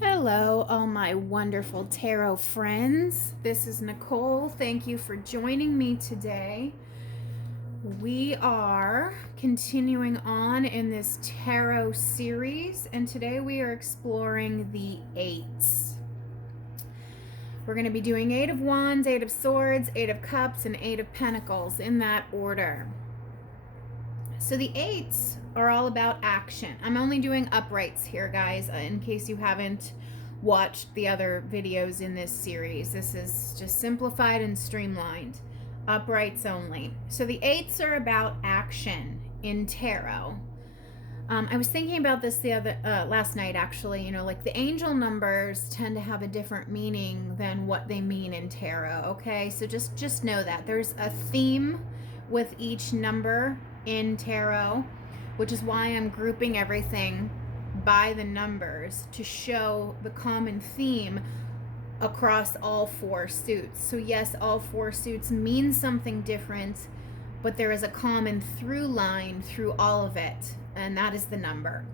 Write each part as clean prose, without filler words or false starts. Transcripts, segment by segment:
Hello, all my wonderful tarot friends. This is Nicole. Thank you for joining me today. We are continuing on in this tarot series, and today we are exploring the eights. We're going to be doing Eight of Wands, Eight of Swords, Eight of Cups, and Eight of Pentacles in that order. So the eights are all about action. I'm only doing uprights here, guys, in case you haven't watched the other videos in this series. This is just simplified and streamlined. Uprights only. So the eights are about action in tarot. I was thinking about this last night, actually. You know, like the angel numbers tend to have a different meaning than what they mean in tarot. Okay, so just know that there's a theme with each number in tarot, which is why I'm grouping everything by the numbers to show the common theme across all four suits. So yes, all four suits mean something different, but there is a common through line through all of it, and that is the number.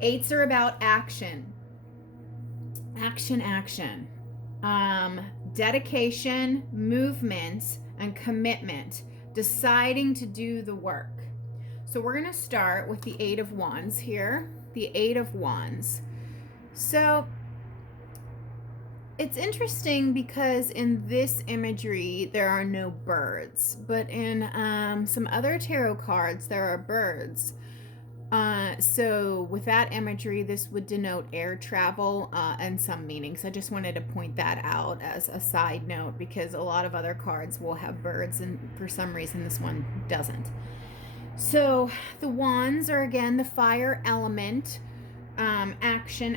Eights are about action. Action. Dedication, movement, and commitment. Deciding to do the work. So we're going to start with the Eight of Wands here. The Eight of Wands. So it's interesting because in this imagery there are no birds, but in some other tarot cards there are birds. So with that imagery, this would denote air travel and some meanings. I just wanted to point that out as a side note because a lot of other cards will have birds and for some reason this one doesn't. So the wands are again the fire element. Action,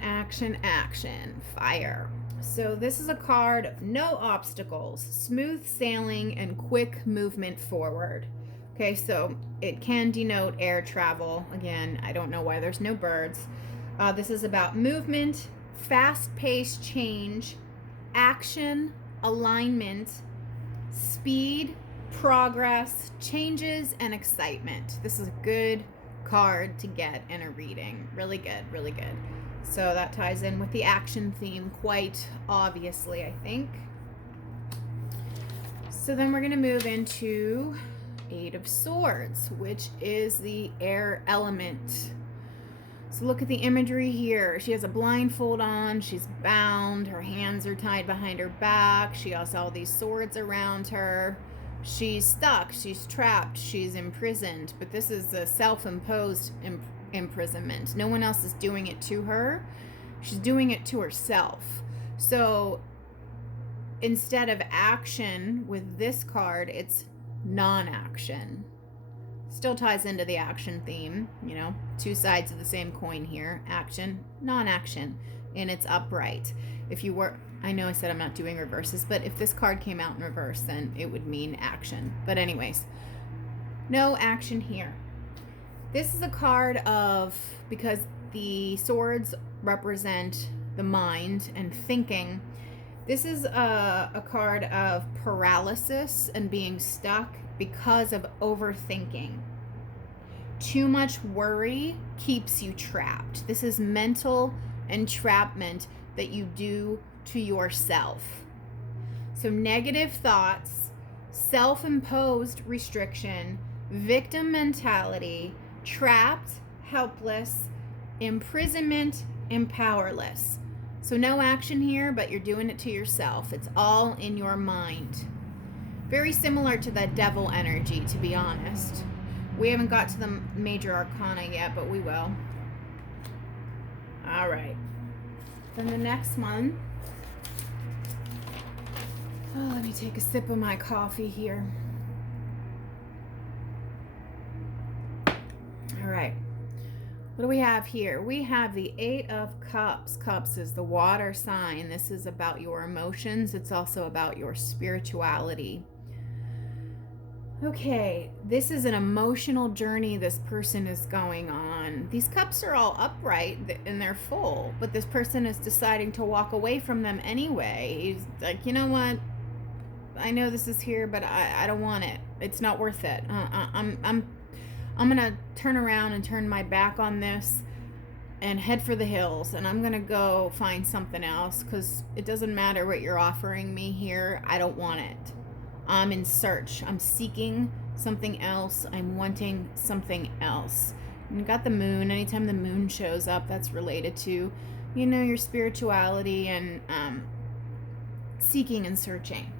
fire. So this is a card of no obstacles, smooth sailing, and quick movement forward. Okay, so it can denote air travel. Again, I don't know why there's no birds. This is about movement, fast-paced change, action, alignment, speed, progress, changes, and excitement. This is a good card to get in a reading. Really good, really good. So that ties in with the action theme quite obviously, I think. So then we're going to move into Eight of Swords, which is the air element. So look at the imagery here. She has a blindfold on. She's bound. Her hands are tied behind her back. She has all these swords around her. She's stuck. She's trapped. She's imprisoned. But this is a self-imposed imprisonment. No one else is doing it to her. She's doing it to herself. So instead of action with this card, it's non-action. Still ties into the action theme, you know, two sides of the same coin here. Action, non-action, and it's upright. If you were, I know I said I'm not doing reverses, but if this card came out in reverse, then it would mean action. But anyways, no action here. This is a card of, because the swords represent the mind and thinking, this is a card of paralysis and being stuck because of overthinking. Too much worry keeps you trapped. This is mental entrapment that you do to yourself. So negative thoughts, self-imposed restriction, victim mentality, trapped, helpless, imprisonment, and powerless. So no action here, but you're doing it to yourself. It's all in your mind. Very similar to that devil energy, to be honest. We haven't got to the major arcana yet, but we will. All right. Then the next one. Oh, let me take a sip of my coffee here. All right. What do we have here? We have the Eight of Cups. Cups is the water sign. This is about your emotions. It's also about your spirituality. Okay, this is an emotional journey this person is going on. These cups are all upright and they're full, but this person is deciding to walk away from them anyway. He's like, you know what? I know this is here, but I don't want it. It's not worth it. I'm gonna turn around and turn my back on this. and head for the hills, and I'm gonna go find something else, because it doesn't matter what you're offering me here. I don't want it. I'm in search. I'm seeking something else. I'm wanting something else. And you got the moon. Anytime the moon shows up, that's related to, you know, your spirituality and seeking and searching.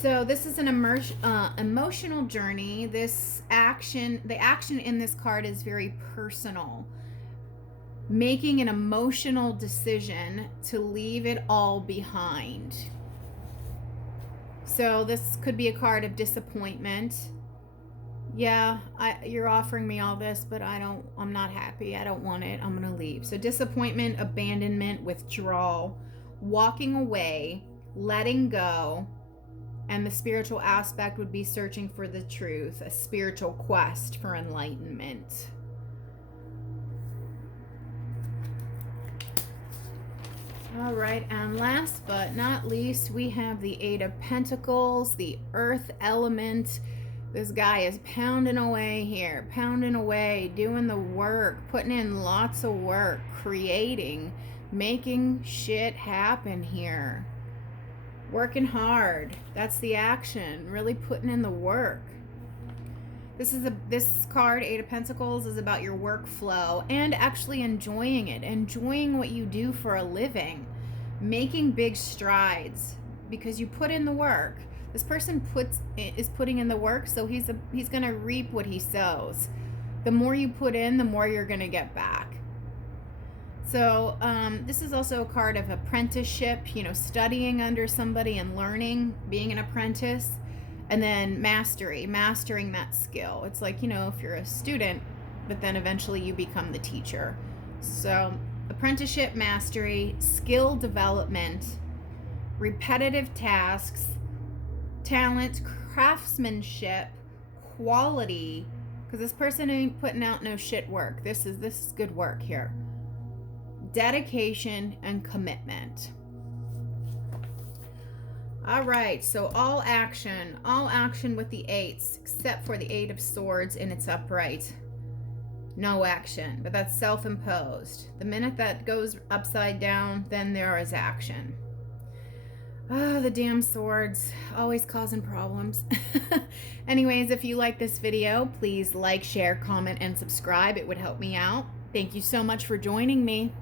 So this is an emotional journey. This action, the action in this card is very personal. Making an emotional decision to leave it all behind. So this could be a card of disappointment. Yeah, you're offering me all this, but I'm not happy. I don't want it. I'm going to leave. So disappointment, abandonment, withdrawal, walking away, letting go, and the spiritual aspect would be searching for the truth, a spiritual quest for enlightenment. All right, and last but not least, we have the Eight of Pentacles, the earth element. This guy is pounding away here, pounding away, doing the work, putting in lots of work, creating, making shit happen here. Working hard. That's the action. Really putting in the work. This card, Eight of Pentacles, is about your workflow and actually enjoying it, enjoying what you do for a living, making big strides because you put in the work. This person is putting in the work, so he's gonna reap what he sows. The more you put in, the more you're gonna get back. So this is also a card of apprenticeship, you know, studying under somebody and learning, being an apprentice, and then mastering that skill. It's like, you know, if you're a student, but then eventually you become the teacher. So apprenticeship, mastery, skill development, repetitive tasks, talent, craftsmanship, quality, because this person ain't putting out no shit work. This is good work here. Dedication and commitment. All right, so all action with the eights, except for the Eight of Swords in its upright. No action, but that's self-imposed. The minute that goes upside down, then there is action. Oh, the damn swords, always causing problems. Anyways, if you like this video, please like, share, comment, and subscribe. It would help me out. Thank you so much for joining me.